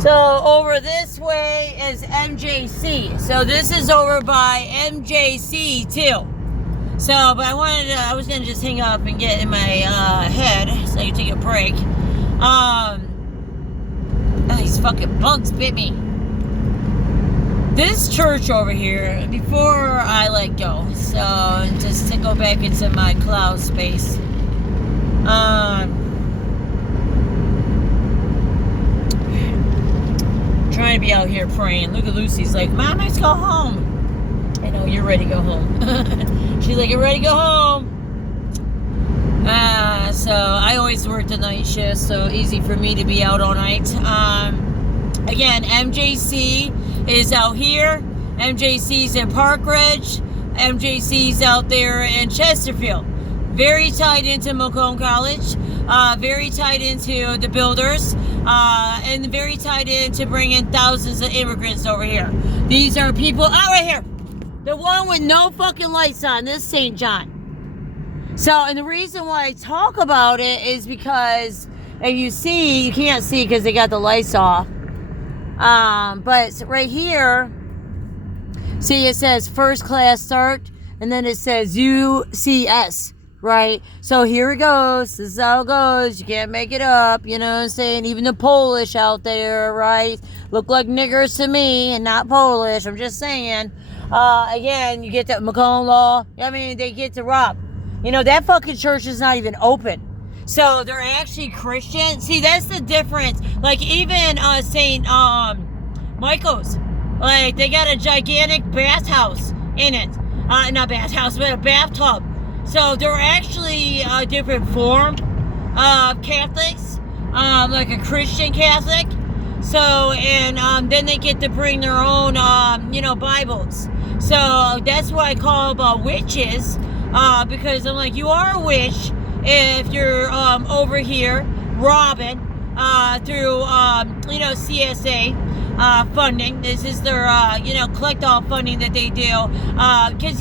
So over this way is MJC. So this is over by MJC too. So, but I was gonna just hang up and get in my head so I can take a break. These fucking bugs bit me. This church over here, before I let go, so just to go back into my cloud space. Trying to be out here praying. Look at Lucy's like, Mom, let's go home. I know you're ready to go home. She's like, you're ready to go home. So I always work the night shift, so easy for me to be out all night. Again, MJC is out here. MJC's in Park Ridge. MJC's out there in Chesterfield. Very tied into Macomb College. Very tied into the builders. And very tied into bringing thousands of immigrants over here. These are people out right here. The one with no fucking lights on. This is St. John. So, and the reason why I talk about it is because, if you see, you can't see because they got the lights off. But right here, see it says first class start, and then it says UCS, right? So here it goes. This is how it goes. You can't make it up, you know what I'm saying? Even the Polish out there, right? Look like niggers to me and not Polish. I'm just saying. Again, you get that Macomb law. I mean, they get to rob. You know, that fucking church is not even open. So they're actually Christian. See, that's the difference. Like even St. Michael's, like they got a gigantic bathhouse in it. Not bathhouse, but a bathtub. So they're actually a different form of Catholics, like a Christian Catholic. So, and then they get to bring their own, Bibles. So that's why I call them witches, because I'm like, you are a witch if you're over here robbing through, CSA funding. This is their, collect all funding that they do. Because,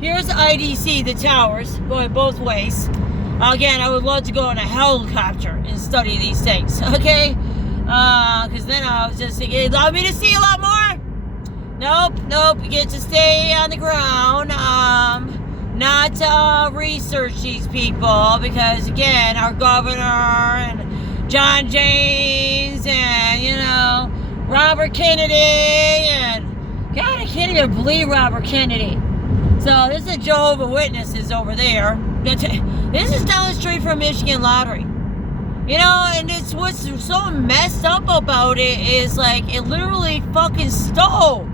here's IDC, the towers, going both ways. Again, I would love to go on a helicopter and study these things, okay? Because then I was just thinking, allow me to see a lot more? Nope, you get to stay on the ground, not research these people, because again, our governor and John James and, Robert Kennedy, and God, I can't even believe Robert Kennedy. So this is Jehovah's Witnesses over there. This is down the street from Michigan Lottery. And it's what's so messed up about it is like it literally fucking stole.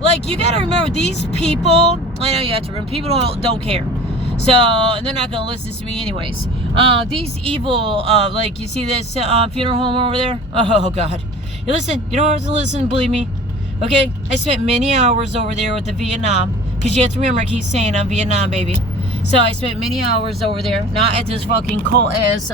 Like you gotta remember these people. I know you have to remember people don't care. So and they're not gonna listen to me anyways. These evil like you see this funeral home over there. Oh God. You listen. You don't have to listen. Believe me. Okay. I spent many hours over there with the Vietnam because you have to remember I keep saying I'm Vietnam baby. So I spent many hours over there, not at this fucking cult-ass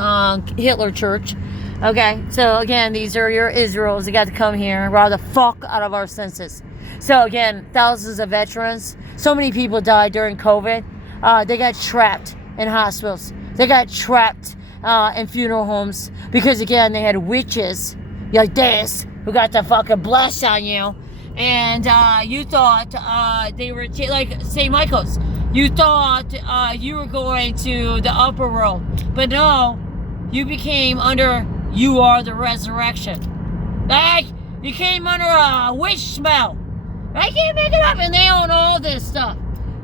Hitler church. Okay, so again, these are your Israels. They got to come here and rob the fuck out of our senses. So again, thousands of veterans. So many people died during COVID. They got trapped in hospitals. They got trapped in funeral homes because again, they had witches like this who got the fucking bless on you. And you thought they were like St. Michael's. You thought you were going to the upper world. But no, you became under, you are the resurrection. Like, you came under a witch spell. I can't make it up. And they own all this stuff.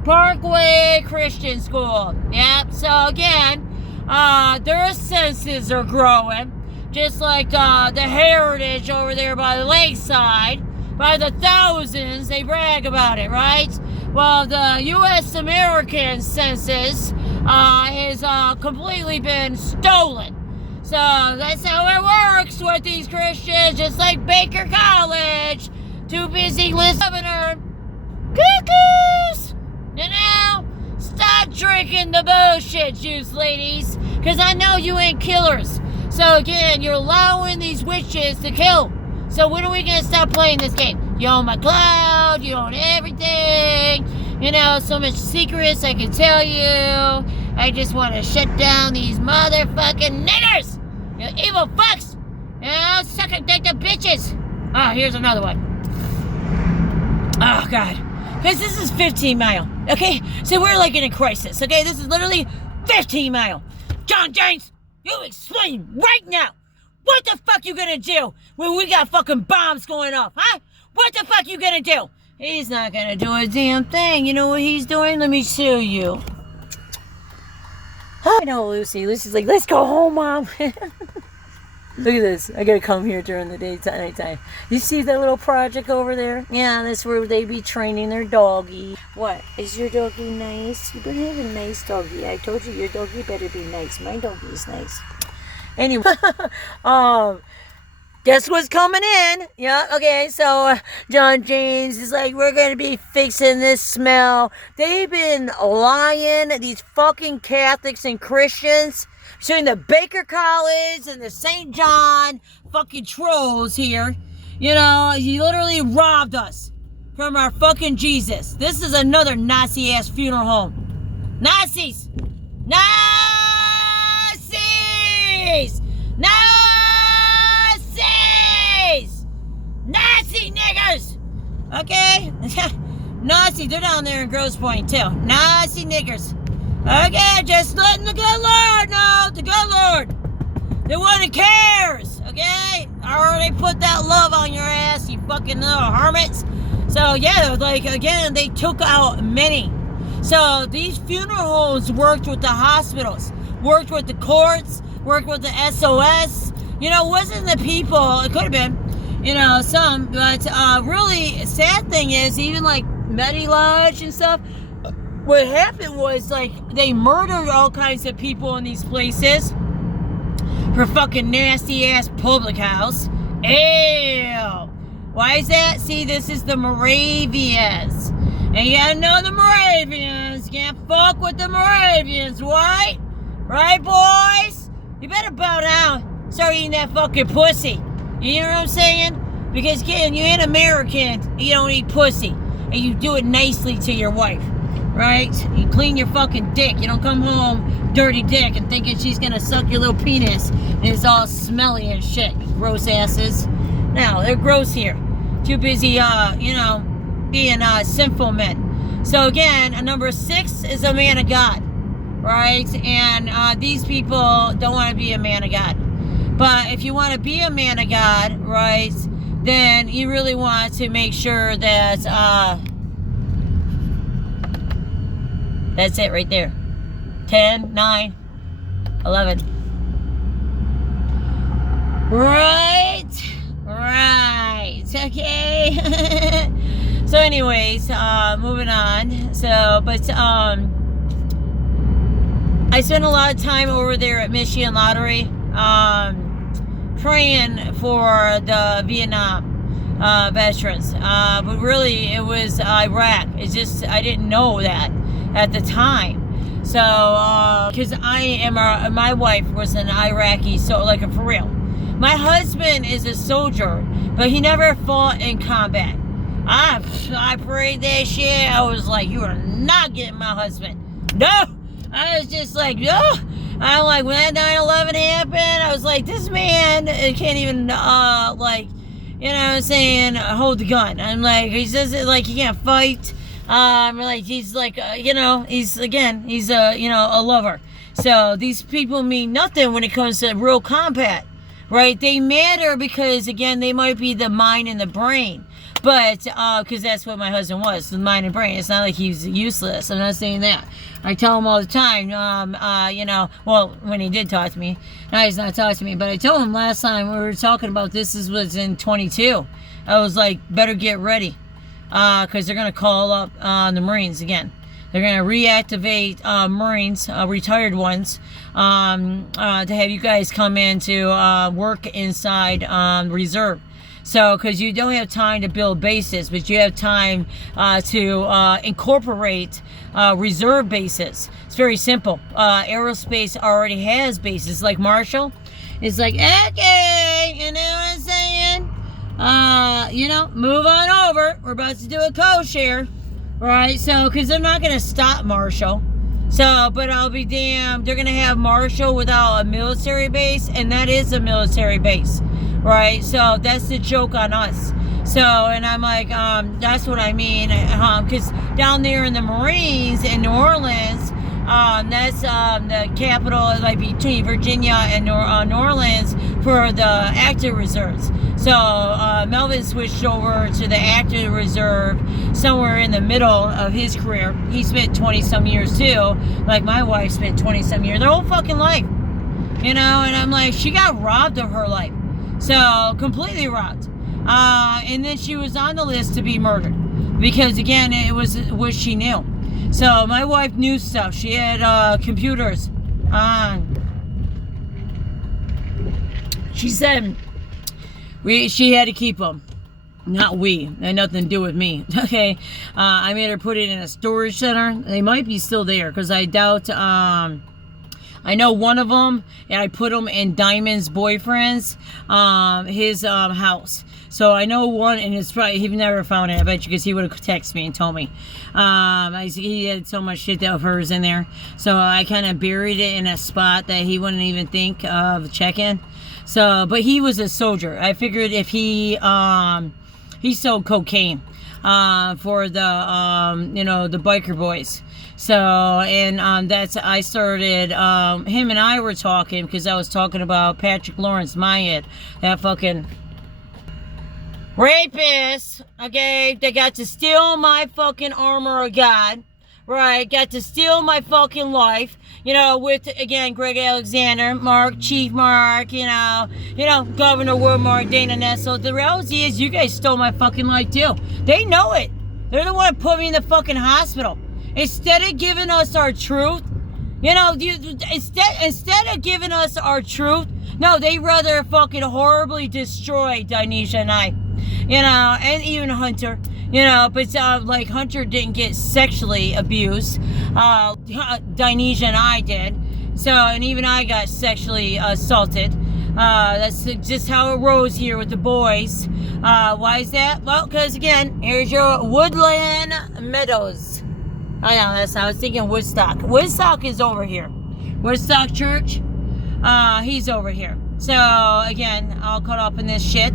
Parkway Christian School. Yep. So again, their senses are growing. Just like the heritage over there by the lakeside. By the thousands, they brag about it, right? Well, the U.S. American census has completely been stolen. So that's how it works with these Christians, just like Baker College. Too busy listening to cuckoos. Stop drinking the bullshit juice, ladies, because I know you ain't killers. So again, you're allowing these witches to kill. So when are we going to stop playing this game? You own my cloud, you own everything. So much secrets I can tell you. I just want to shut down these motherfucking niggers. You evil fucks! Oh, suck it, like the bitches! Oh, here's another one. Oh, God. Guys, this is 15 Mile, okay? So we're like in a crisis, okay? This is literally 15 Mile. John James, you explain right now. What the fuck you gonna do when we got fucking bombs going off, huh? What the fuck you gonna do? He's not gonna do a damn thing. You know what he's doing? Let me show you. I know Lucy. Lucy's like, let's go home, Mom. Look at this. I gotta come here during the nighttime. You see that little project over there? Yeah, that's where they be training their doggy. What? Is your doggy nice? You better have a nice doggy. I told you your doggy better be nice. My doggy's nice. Anyway, guess what's coming in? Yeah, okay, so John James is like, we're gonna be fixing this smell. They've been lying, these fucking Catholics and Christians, between the Baker College and the St. John fucking trolls here. You know, he literally robbed us from our fucking Jesus. This is another Nazi-ass funeral home. Nazis! Nazis! Nazis! Nazi niggers! Okay? Nazi, they're down there in Grosse Pointe too. Nazi niggers. Okay, just letting the good Lord know. The good Lord. The one who cares. Okay? I already put that love on your ass, you fucking little hermits. So yeah, like again, they took out many. So these funeral homes worked with the hospitals, worked with the courts, worked with the SOS. You know, wasn't the people, it could have been, you know, some, but really sad thing is, even like Medi Lodge and stuff, what happened was like they murdered all kinds of people in these places for fucking nasty ass public house. Ew. Why is that? See, this is the Moravians. And you gotta know the Moravians. You can't fuck with the Moravians, right? Right, boys? You better bow down. Start eating that fucking pussy. You know what I'm saying? Because, kid, you ain't American. You don't eat pussy. And you do it nicely to your wife. Right? You clean your fucking dick. You don't come home dirty dick and thinking she's gonna suck your little penis and it's all smelly and shit. You gross asses. Now, they're gross here. Too busy, you know, being sinful men. So again, number 6 is a man of God. Right? And these people don't want to be a man of God. But if you want to be a man of God, right, then you really want to make sure that that's it right there. 10, 9, 11. Right. Okay. So anyways, moving on. So, but I spent a lot of time over there at Michigan Lottery, praying for the Vietnam veterans. But really, it was Iraq. It's just, I didn't know that at the time. So, because my wife was an Iraqi, so like for real. My husband is a soldier, but he never fought in combat. I prayed that shit. I was like, you are not getting my husband. No! I was just like, oh! I'm like, when that 9/11 happened, I was like, this man can't even, like, you know what I'm saying, hold the gun. I'm like, he says it like he can't fight. Like, he's like, you know, he's a, you know, a lover. So these people mean nothing when it comes to real combat, right? They matter because, again, they might be the mind and the brain. But, because that's what my husband was, the mind and brain. It's not like he's useless. I'm not saying that. I tell him all the time, you know, well, when he did talk to me. Now he's not talking to me. But I told him last time we were talking about this was in 22. I was like, better get ready. Because they're going to call up the Marines again. They're going to reactivate Marines, retired ones, to have you guys come in to work inside reserve. So, because you don't have time to build bases, but you have time to incorporate reserve bases. It's very simple. Aerospace already has bases, like Marshall. It's like, okay, you know what I'm saying? You know, move on over. We're about to do a co-share, right? So, because they're not going to stop Marshall. So, but I'll be damned, they're gonna have Marshall without a military base, and that is a military base, right? So that's the joke on us. So, and I'm like, that's what I mean, because down there in the Marines in New Orleans, that's the capital, like between Virginia and New Orleans for the active reserves. So Melvin switched over to the active reserve somewhere in the middle of his career. He spent 20-some years too, like my wife spent 20-some years, their whole fucking life, you know. And I'm like, she got robbed of her life, so completely robbed. And then she was on the list to be murdered because, again, it was what she knew. So my wife knew stuff. She had computers on. She said she had to keep them. Not we. It had nothing to do with me. Okay. I made her put it in a storage center. They might be still there because I doubt... I know one of them, and I put them in Diamond's boyfriend's, his house. So I know one, and it's probably, he never found it, I bet you, because he would have texted me and told me. He had so much shit of hers in there. So I kind of buried it in a spot that he wouldn't even think of checking. So, but he was a soldier. I figured if he sold cocaine for the, you know, the biker boys. So, and that's, I started, him and I were talking, because I was talking about Patrick Lawrence, my head, that fucking rapist, okay, they got to steal my fucking armor of God, right, got to steal my fucking life, you know, with, again, Greg Alexander, Mark, Chief Mark, you know, Governor Woodmark, Dana Nessel. The reality is, you guys stole my fucking life too. They know it. They're the one who put me in the fucking hospital. Instead of giving us our truth, you know, instead of giving us our truth, no, they rather fucking horribly destroy Dinesha and I, you know, and even Hunter, you know, but like Hunter didn't get sexually abused, Dinesha and I did, so, and even I got sexually assaulted. That's just how it rose here with the boys. Why is that? Well, because again, here's your woodland meadows. I know, I was thinking Woodstock. Woodstock is over here. Woodstock Church, he's over here. So, again, all caught up in this shit.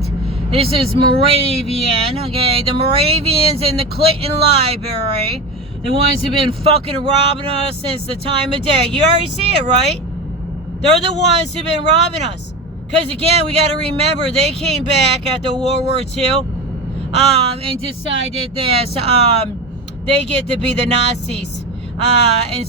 This is Moravian, okay? The Moravians in the Clinton Library. The ones who've been fucking robbing us since the time of day. You already see it, right? They're the ones who've been robbing us. Because, again, we got to remember, they came back after World War II and decided that they get to be the Nazis. And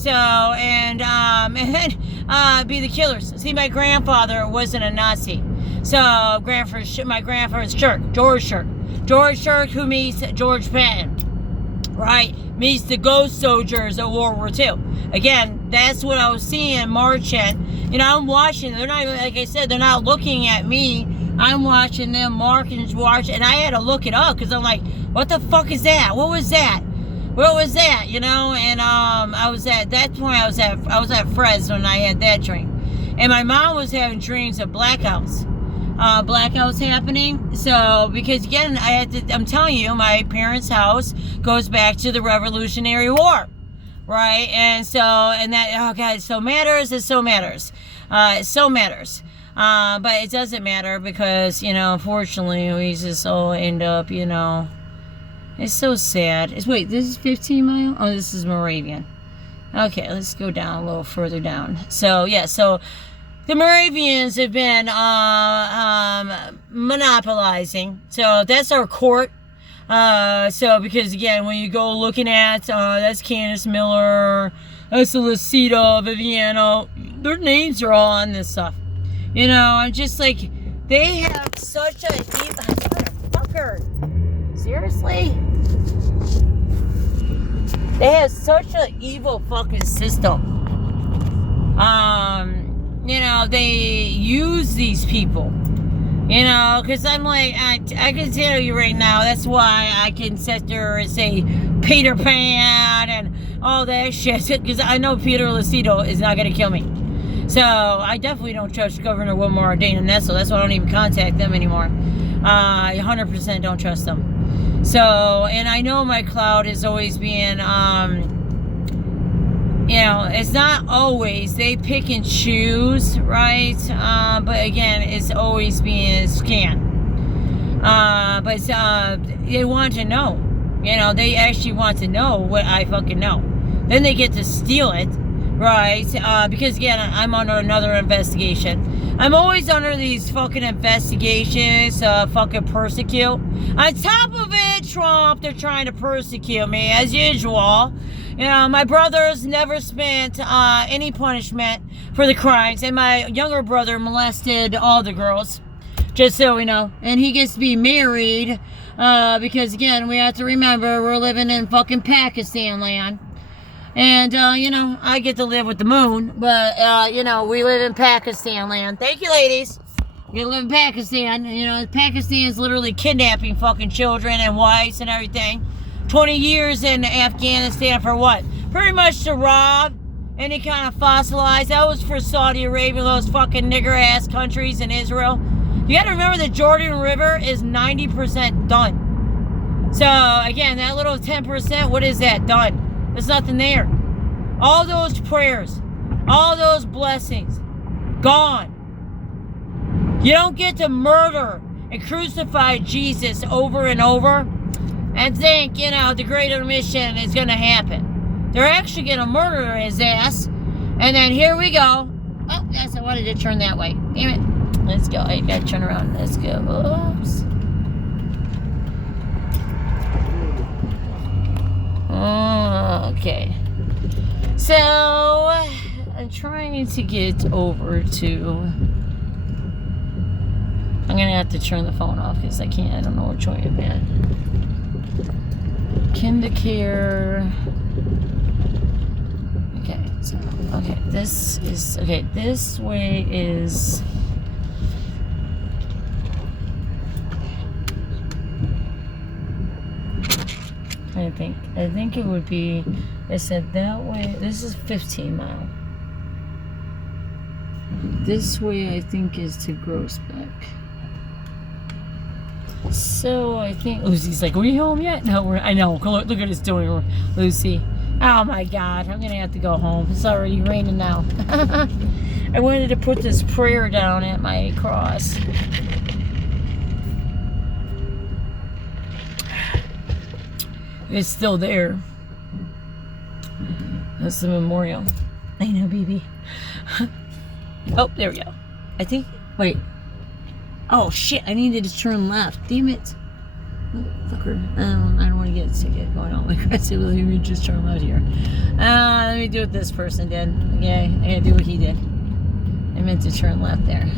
be the killers. See, my grandfather wasn't a Nazi. So, my grandfather's Shirk, George Shirk. George Shirk, who meets George Patton, right? Meets the ghost soldiers of World War II. Again, that's what I was seeing marching. You know, I'm watching. They're not, like I said, they're not looking at me. I'm watching them march, and I had to look it up because I'm like, what the fuck is that? What was that? What was that? You know, and I was at that point. I was at Fred's when I had that dream, and my mom was having dreams of blackouts happening. So because again, I'm telling you, my parents' house goes back to the Revolutionary War, right? And so, and that, oh God, it so matters. It so matters. It so matters. But it doesn't matter because, you know, unfortunately, we just all end up, you know. It's so sad. Wait, this is 15 mile? Oh, this is Moravian. Okay, let's go down a little further down. So, yeah, so the Moravians have been monopolizing. So that's our court. So, because, again, when you go looking at, that's Candace Miller, that's Lucido, Viviano, their names are all on this stuff. You know, I'm just like, they have such a deep... Motherfucker. Seriously? They have such an evil fucking system. You know, they use these people. You know, because I'm like, I can tell you right now, that's why I can sit there and say Peter Pan and all that shit. Because I know Peter Lucido is not going to kill me. So, I definitely don't trust Governor Wilmore or Dana Nessel. That's why I don't even contact them anymore. 100% don't trust them. So, and I know my cloud is always being you know, it's not always, they pick and choose, right? But again, it's always being a scam. But they want to know, you know, they actually want to know what I fucking know. Then they get to steal it, right? Because again, I'm under another investigation. I'm always under these fucking investigations, fucking persecute. On top of it, Trump, they're trying to persecute me as usual. You know, my brothers never spent any punishment for the crimes, and my younger brother molested all the girls, just so we know. And he gets to be married because, again, we have to remember we're living in fucking Pakistan land. And, you know, I get to live with the moon, but, you know, we live in Pakistan land. Thank you, ladies. You live in Pakistan. You know, Pakistan is literally kidnapping fucking children and wives and everything. 20 years in Afghanistan for what? Pretty much to rob any kind of fossilized. That was for Saudi Arabia, those fucking nigger-ass countries, in Israel. You gotta remember the Jordan River is 90% done. So, again, that little 10%, what is that? Done. There's nothing there. All those prayers, all those blessings, gone. You don't get to murder and crucify Jesus over and over and think, you know, the Great Mission is going to happen. They're actually going to murder his ass. And then here we go. Oh, yes, I wanted to turn that way. Damn it. Let's go. I got to turn around. Let's go. Oops. Okay. So, I'm trying to get over to... I'm going to have to turn the phone off because I can't. I don't know which way I'm at. Kindicare. Okay, so, okay, this is, okay, this way is, I think it would be, they said that way, this is 15 mile. This way I think is to Groesbeck. So I think Lucy's like, are we home yet? No, I know. Look at us doing, Lucy. Oh my God, I'm gonna have to go home. It's already raining now. I wanted to put this prayer down at my cross. It's still there. That's the memorial. I know, baby. Oh, there we go. I think, wait. Oh shit, I needed to turn left. Damn it. Oh, fucker. I don't want to get a ticket going on like that. So let me just turn left here. Let me do what this person did. Okay, I gotta do what he did. I meant to turn left there.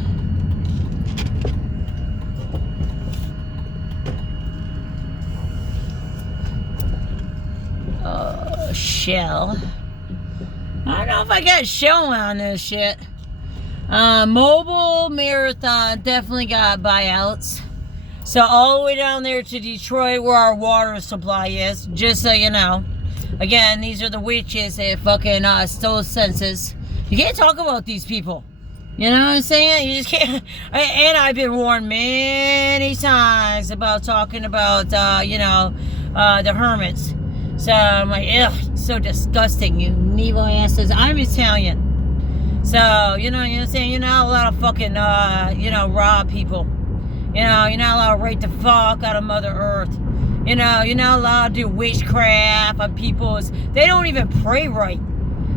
Shell. I don't know if I got shell on this shit. Mobile Marathon definitely got buyouts. So all the way down there to Detroit where our water supply is, just so you know. Again, these are the witches that fucking stole census. You can't talk about these people. You know what I'm saying? You just can't. And I've been warned many times about talking about, you know, the hermits. So I'm like, ugh, so disgusting, you Nevo asses. I'm Italian. So, you know what I'm saying? You're not allowed to fucking, you know, rob people. You know, you're not allowed to rape the fuck out of Mother Earth. You know, you're not allowed to do witchcraft on people's... They don't even pray right.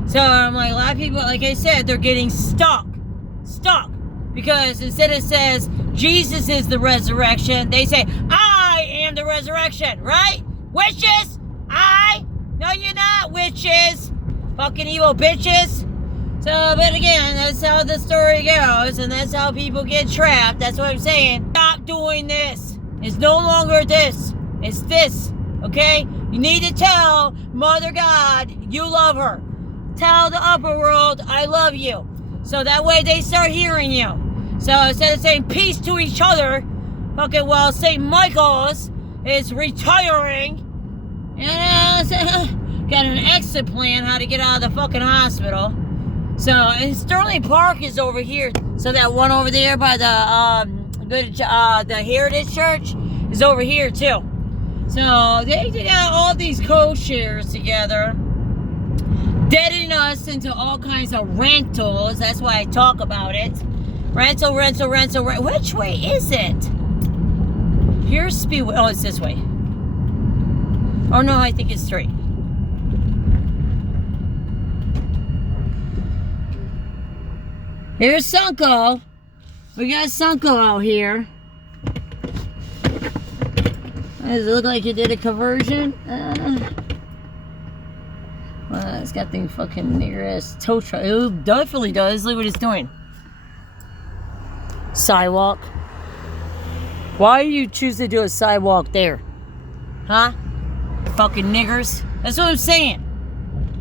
So I'm like, a lot of people, like I said, they're getting stuck. Stuck. Because instead it says, Jesus is the resurrection, they say, I am the resurrection, right? Witches! No, you're not, witches. Fucking evil bitches. So, but again, that's how the story goes, and that's how people get trapped. That's what I'm saying. Stop doing this. It's no longer this. It's this, okay? You need to tell Mother God you love her. Tell the upper world I love you. So that way they start hearing you. So instead of saying peace to each other, fucking well, St. Michael's is retiring. And got an exit plan how to get out of the fucking hospital. So, and Sterling Park is over here. So that one over there by the Heritage Church is over here too. So they got all these co-shares together. deadening us into all kinds of rentals. That's why I talk about it. Rental. Which way is it? Here's Speedway. Oh, it's this way. Oh, no, I think it's straight. Here's Sunco. We got Sunco out here. Does it look like you did a conversion? Well, it's got the fucking nearest tow truck. It definitely does. Look what it's doing. Sidewalk. Why do you choose to do a sidewalk there? Huh? Fucking niggers. That's what I'm saying.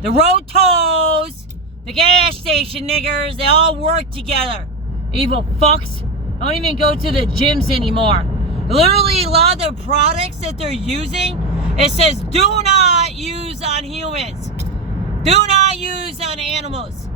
The road tolls, the gas station niggers, they all work together. Evil fucks. Don't even go to the gyms anymore. Literally, a lot of the products that they're using, it says do not use on humans. Do not use on animals.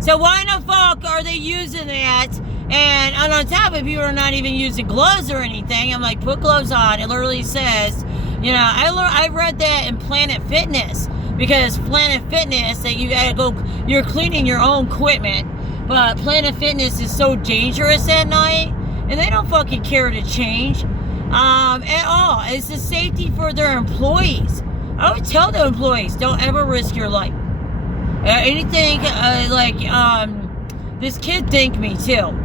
So why the fuck are they using that? And on top of you are not even using gloves or anything. I'm like, put gloves on. It literally says, you know, I read that in Planet Fitness, because Planet Fitness, that you gotta go, you're cleaning your own equipment, but Planet Fitness is so dangerous at night, and they don't fucking care to change at all. It's the safety for their employees. I would tell the employees, don't ever risk your life. Anything this kid thanked me too.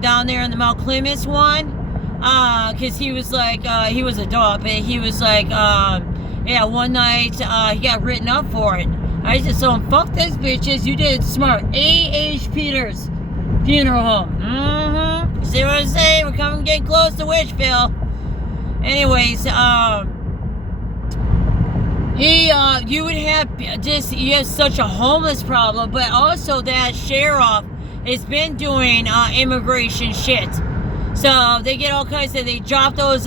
Down there in the Mount Clemens one, because he was like, he was a dog, but he was like, yeah, one night he got written up for it. I just told him, fuck these bitches, you did smart. A.H. Peters Funeral Home. See what I'm saying? We're getting close to Witchville. Anyways, you would have just, you have such a homeless problem, but also that sheriff has been doing immigration shit. So they get all kinds of, they drop those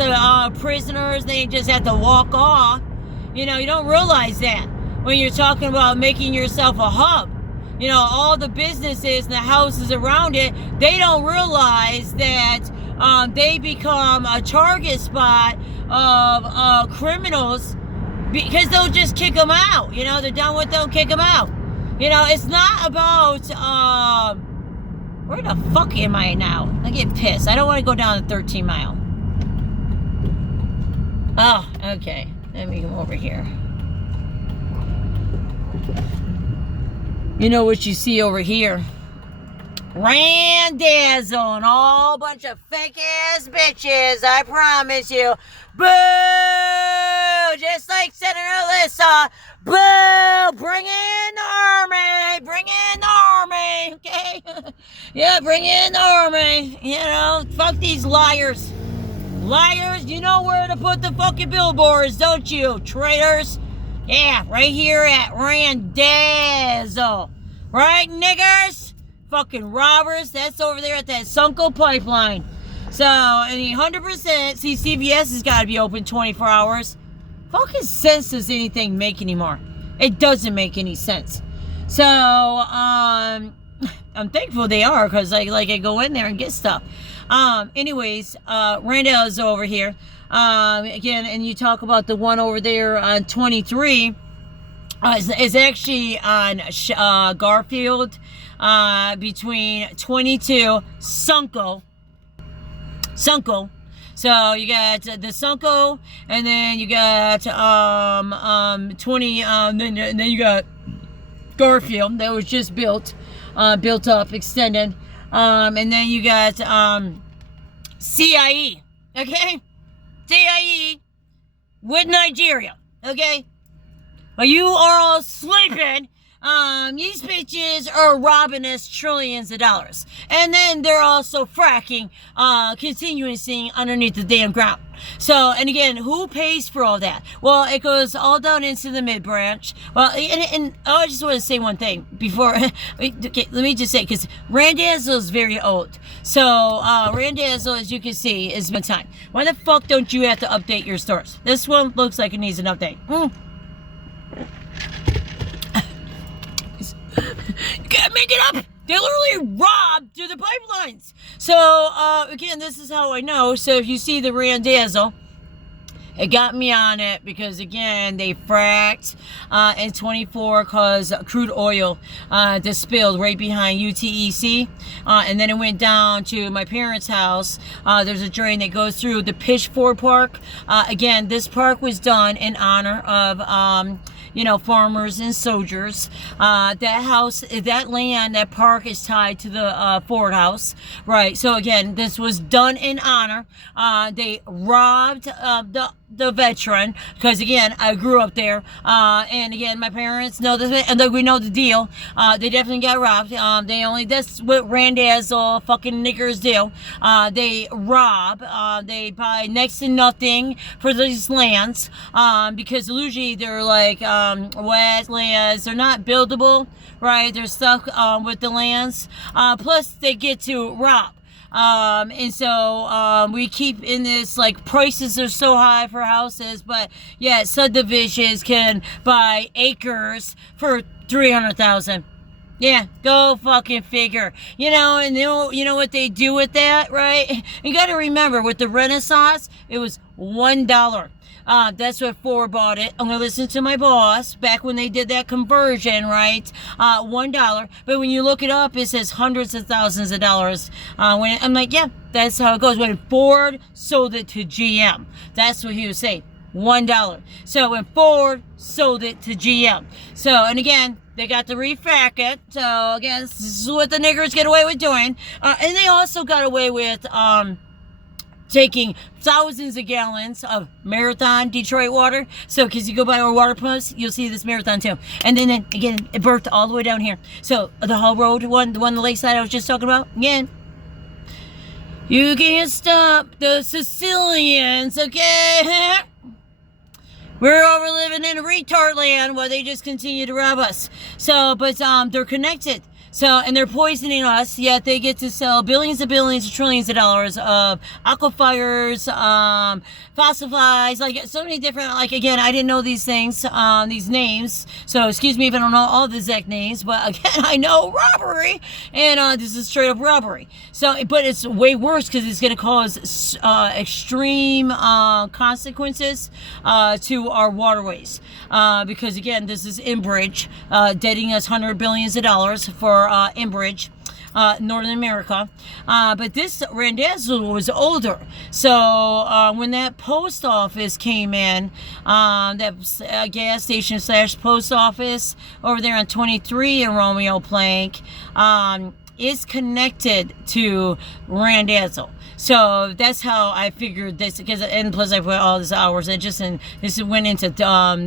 prisoners, they just have to walk off. You know, you don't realize that when you're talking about making yourself a hub. You know, all the businesses and the houses around it, they don't realize that they become a target spot of criminals, because they'll just kick them out. You know, they're done with them, kick them out. You know, it's not about, where the fuck am I now? I get pissed. I don't want to go down the 13 mile. Oh, okay. Let me come over here. You know what you see over here? Randazzle and all bunch of fake ass bitches, I promise you. Boo! Just like Senator Alyssa. Boo! Bring in the army! Bring in the army! Okay? Yeah, bring in the army. You know, fuck these liars. Liars, you know where to put the fucking billboards, don't you, traitors? Yeah, right here at Randazzle. Right, niggers? Fucking robbers. That's over there at that Sunco pipeline. So, and 100%, see, CVS has got to be open 24 hours. Fucking sense does anything make anymore? It doesn't make any sense. So, I'm thankful they are, because I go in there and get stuff. Anyways, Randall is over here. Again, and you talk about the one over there on 23. It's actually on Garfield, between 22 Sunco. So you got the Sunco, and then you got 20. Then you got Garfield that was just built up, extended, and then you got CIE. Okay, CIE with Nigeria. Okay. While you are all sleeping, these bitches are robbing us trillions of dollars. And then they're also fracking, continuously underneath the damn ground. So, and again, who pays for all that? Well, it goes all down into the mid-branch. Well, and I just want to say one thing before, okay, let me just say, because Randazzle is very old. So, Randazzle, as you can see, is been time. Why the fuck don't you have to update your stores? This one looks like it needs an update. You can't make it up. They literally robbed through the pipelines. So, again, this is how I know. So, if you see the Randazzle, It got me on it because, again, they fracked in 24 because crude oil just spilled right behind UTEC. And then it went down to my parents' house. There's a drain that goes through the Pitchford Park. Again, this park was done in honor of you know, farmers and soldiers. That house, that land, that park is tied to the Ford House, right? So again, this was done in honor. They robbed the veteran, because again, I grew up there, and again, my parents know this, and we know the deal. They definitely got robbed. That's what Randazzo fucking niggers do. They rob, they buy next to nothing for these lands, because usually they're like wetlands, they're not buildable, right? They're stuck with the lands, plus they get to rob. And so we keep in this, like, prices are so high for houses, but yeah, subdivisions can buy acres for $300,000. Yeah, go fucking figure. You know, and you know what they do with that, right? You got to remember, with the Renaissance, it was $1. That's what Ford bought it. I'm going to listen to my boss back when they did that conversion, right? $1. But when you look it up, it says hundreds of thousands of dollars. I'm like, yeah, that's how it goes. When Ford sold it to GM, that's what he was saying. $1. So when Ford sold it to GM. So, and again, they got to refact it. So again, this is what the niggers get away with doing. And they also got away with taking thousands of gallons of Marathon Detroit water. So, because you go by our water pumps, you'll see this Marathon too. And then again, it birthed all the way down here. So, the Hull Road one, the one on the lakeside I was just talking about, again, you can't stop the Sicilians, okay? We're over living in a retard land where they just continue to rob us. So, but they're connected. So, and they're poisoning us, yet they get to sell billions and billions and trillions of dollars of aquifers, fossilifies, like so many different, like, again, I didn't know these things, these names, so excuse me if I don't know all the exact names, but again, I know robbery, and this is straight up robbery. So, but it's way worse because it's going to cause extreme consequences to our waterways, because again, this is Enbridge, deading us hundreds of billions of dollars for Enbridge, Northern America. But this Randazzo was older. So when that post office came in, that gas station / post office over there on 23 in Romeo Plank, is connected to Randazzo. So that's how I figured this, because, and plus I put all these hours and this went into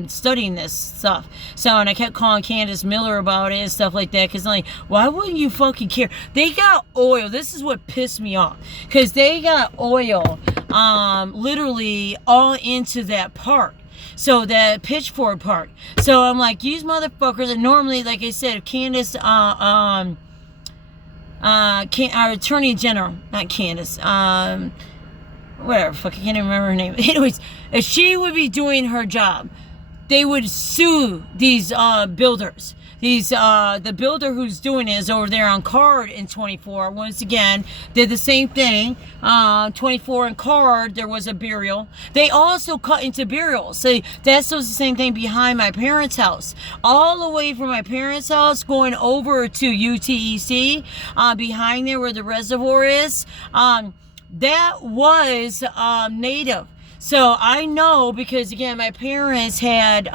studying this stuff. So, and I kept calling Candace Miller about it and stuff like that, because I'm like, why wouldn't you fucking care? They got oil. This is what pissed me off, because they got oil literally all into that park. So that Pitchford Park. So I'm like, these motherfuckers, and normally, like I said, Candace, our attorney general, not Candace, whatever, fuck, I can't even remember her name. Anyways, if she would be doing her job, they would sue these builders. The builder who's doing it is over there on Card in 24. Once again, did the same thing. 24 and Card, there was a burial. They also cut into burials. So that's the same thing behind my parents' house. All the way from my parents' house going over to UTEC, behind there where the reservoir is, that was native. So I know, because again, my parents had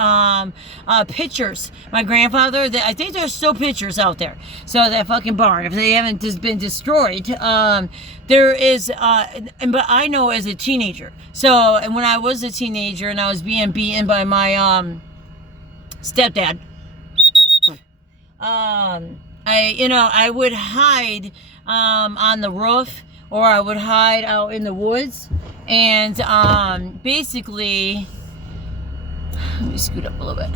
pictures. My grandfather, I think there's still pictures out there. So that fucking barn, if they haven't just been destroyed, there is, but I know as a teenager. So, and when I was a teenager and I was being beaten by my stepdad, I would hide on the roof, or I would hide out in the woods. And basically, let me scoot up a little bit.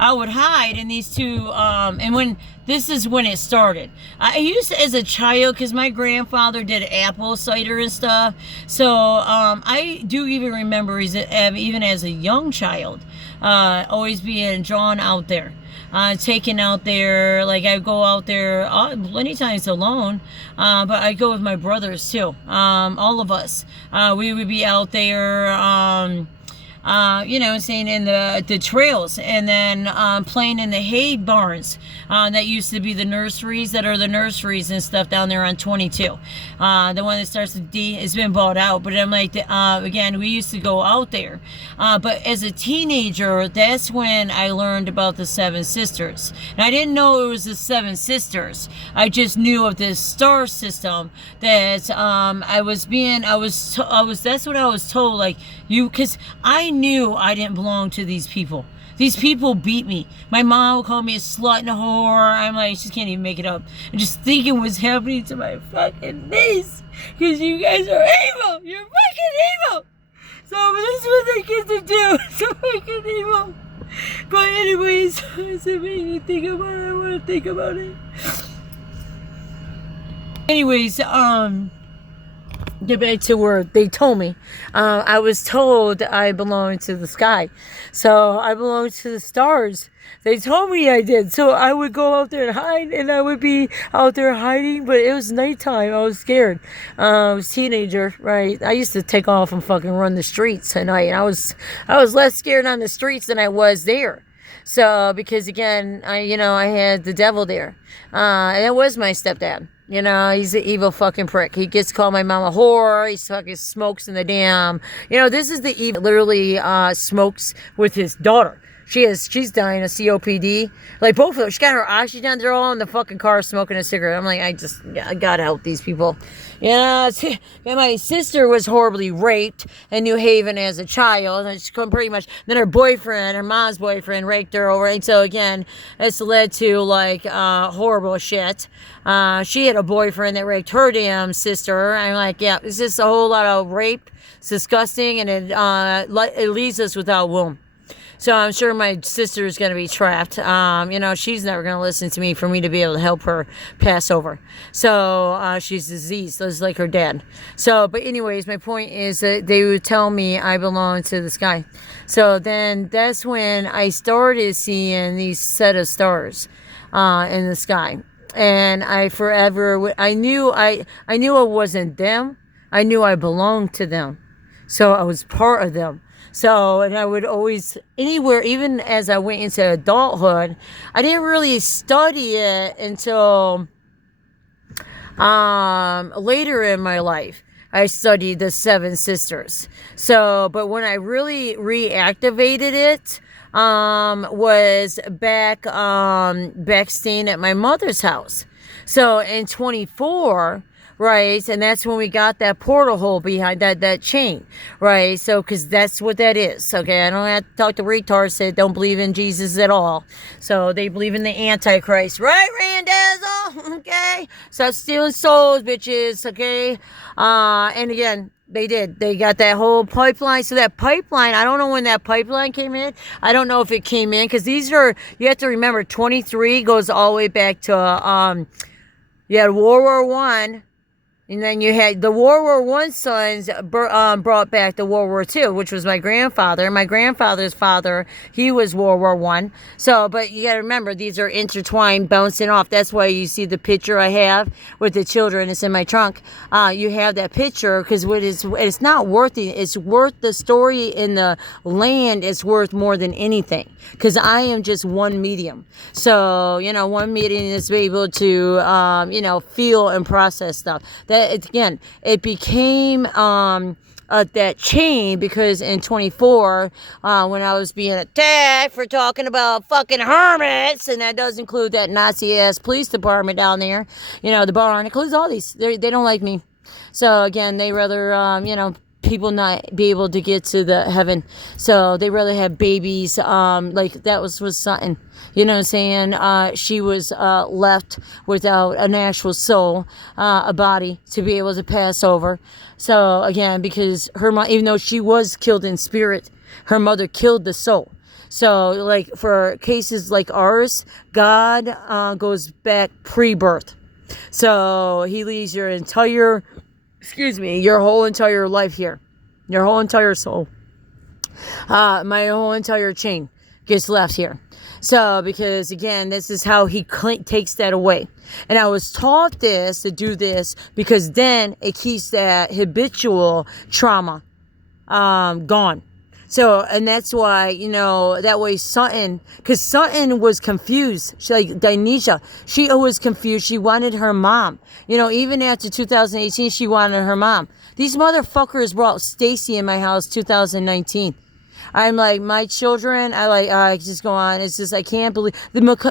I would hide in these two, and this is when it started. I used to, as a child, because my grandfather did apple cider and stuff. So I do even remember, even as a young child, always being drawn out there. taken out there. Like I go out there many times alone, but I go with my brothers too. All of us, we would be out there. Saying in the trails, and then playing in the hay barns that used to be the nurseries that are the nurseries and stuff down there on 22. The one that starts with D has been bought out, but I'm like, again, we used to go out there. But as a teenager, that's when I learned about the Seven Sisters. And I didn't know it was the Seven Sisters. I just knew of this star system that that's what I was told, like, because I knew I didn't belong to these people. These people beat me. My mom would call me a slut and a whore. I'm like, she can't even make it up. And just thinking what's happening to my fucking niece. Because you guys are evil. You're fucking evil. So this is what they get to do. It's fucking evil. But anyways, it's made me think about it. I want to think about it. Anyways, get back to where they told me. I was told I belonged to the sky. So I belonged to the stars. They told me I did. So I would go out there and hide, and I would be out there hiding, but it was nighttime. I was scared. I was a teenager, right? I used to take off and fucking run the streets at night. I was less scared on the streets than I was there. So, because again, I had the devil there. And it was my stepdad. He's an evil fucking prick. He gets called my mom a whore. He fucking smokes in the damn. This is the evil. Literally smokes with his daughter. She's dying of COPD. Like both of them. She got her oxygen. They're all in the fucking car smoking a cigarette. I'm like, I gotta help these people. My sister was horribly raped in New Haven as a child. And she pretty much, then her mom's boyfriend, raped her over. And so again, it's led to like horrible shit. She had a boyfriend that raped her damn sister. I'm like, yeah, it's just a whole lot of rape. It's disgusting, and it leaves us without womb. So I'm sure my sister is going to be trapped. She's never going to listen to me for me to be able to help her pass over. So she's diseased, just like her dad. So, but anyways, my point is that they would tell me I belong to the sky. So then that's when I started seeing these set of stars in the sky. And I knew I wasn't them. I knew I belonged to them. So I was part of them. So, and I would always, anywhere, even as I went into adulthood, I didn't really study it until later in my life. I studied the Seven Sisters. So, but when I really reactivated it, was back staying at my mother's house. So in 24, right, and that's when we got that portal hole behind that chain, right? So, because that's what that is, okay? I don't have to talk to retards that don't believe in Jesus at all. So they believe in the Antichrist, right, Randazzo? Okay? Stop stealing souls, bitches, okay? And again, they did. They got that whole pipeline. So that pipeline, I don't know when that pipeline came in. I don't know if it came in, because these are, you have to remember, 23 goes all the way back to, you had World War One. And then you had the World War One sons brought back the World War Two, which was my grandfather. My grandfather's father, he was World War One. So, but you got to remember, these are intertwined, bouncing off. That's why you see the picture I have with the children. It's in my trunk. You have that picture because it's not worth it. It's worth the story in the land. It's worth more than anything, because I am just one medium. So, one medium is able to, feel and process stuff. It became that chain because in 24, when I was being attacked for talking about fucking hermits, and that does include that Nazi-ass police department down there, the bar, includes all these. They don't like me. So again, they rather, people not be able to get to the heaven. So they rather have babies, like that was something. You know what I'm saying? She was left without an actual soul, a body to be able to pass over. So again, because her mom, even though she was killed in spirit, her mother killed the soul. So like for cases like ours, God goes back pre-birth. So he leaves your whole entire life here. Your whole entire soul. My whole entire chain gets left here. So, because again, this is how he takes that away. And I was taught this, to do this, because then it keeps that habitual trauma gone. So, and that's why, you know, that way Sutton, because Sutton was confused. She, like Dinesha, she was confused. She wanted her mom. You know, even after 2018, she wanted her mom. These motherfuckers brought Stacy in my house 2019. I'm like, my children, I just go on. It's just, I can't believe,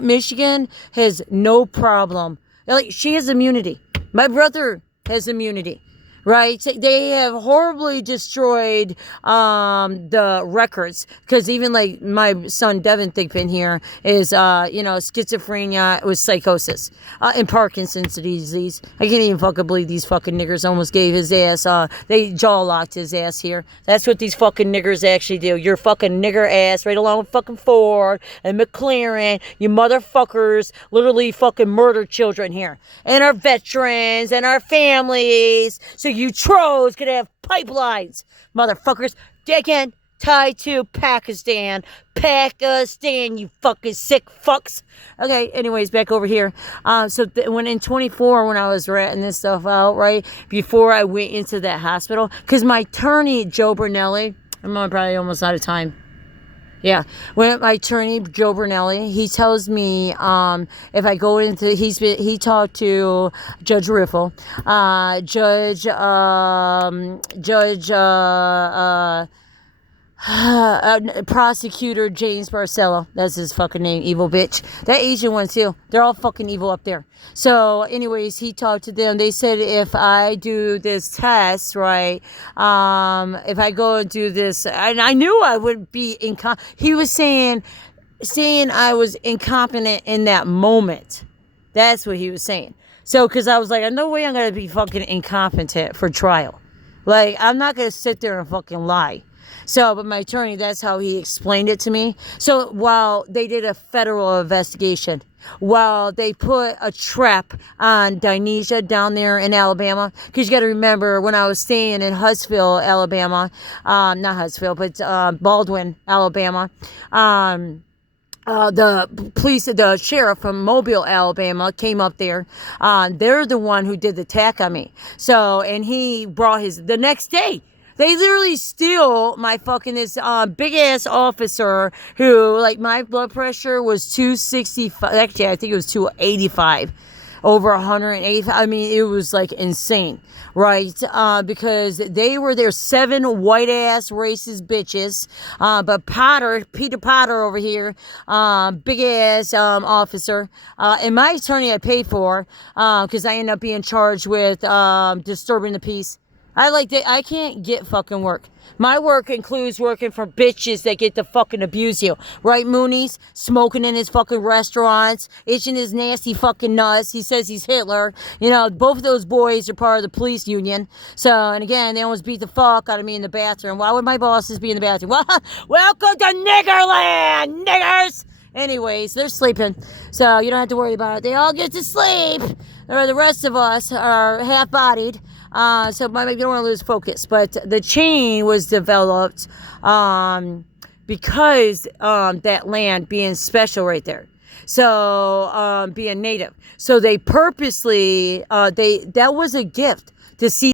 Michigan has no problem. Like, she has immunity. My brother has immunity, right? They have horribly destroyed the records, because even like my son Devin Thigpen here is, you know, schizophrenia with psychosis and Parkinson's disease. I can't even fucking believe these fucking niggers almost gave his ass, they jaw locked his ass here. That's what these fucking niggers actually do. Your fucking nigger ass, right along with fucking Ford and McLaren, you motherfuckers literally fucking murder children here, and our veterans and our families, so you trolls could have pipelines, motherfuckers. Again, tied to Pakistan, you fucking sick fucks. Okay, anyways, back over here. So when in 24, when I was ratting this stuff out, right, before I went into that hospital, because my attorney, Joe Brunelli, I'm probably almost out of time. Yeah, when my attorney, Joe Brunelli, he tells me if I go into, he talked to Judge Riffle, Prosecutor James Barcelo, that's his fucking name, evil bitch. That Asian one too, they're all fucking evil up there. So anyways, he talked to them. They said if I do this test, right, if I go and do this, and I knew I would be he was saying I was incompetent in that moment. That's what he was saying. So, because I was like, no way I'm going to be fucking incompetent for trial. Like, I'm not going to sit there and fucking lie. So, but my attorney, that's how he explained it to me. So, while they did a federal investigation, while they put a trap on Dinesha down there in Alabama, because you got to remember, when I was staying in Huntsville, Alabama, not Huntsville, but Baldwin, Alabama, the police, the sheriff from Mobile, Alabama, came up there. They're the one who did the attack on me. So, and he brought the next day, they literally steal my fucking, this big ass officer who, like, my blood pressure was 265. Actually, I think it was 285. Over 185. I mean, it was like insane, right? Because they were there, 7 white ass racist bitches. But Peter Potter over here, big ass officer, and my attorney I paid for, because I ended up being charged with disturbing the peace. I can't get fucking work. My work includes working for bitches that get to fucking abuse you. Right, Moonies? Smoking in his fucking restaurants, itching his nasty fucking nuts. He says he's Hitler. You know, both of those boys are part of the police union. So, and again, they almost beat the fuck out of me in the bathroom. Why would my bosses be in the bathroom? Well, welcome to Niggerland, niggers! Anyways, they're sleeping. So, you don't have to worry about it. They all get to sleep. Or the rest of us are half-bodied. So you don't want to lose focus. But the chain was developed because that land being special right there. So being native. So they purposely, that was a gift to see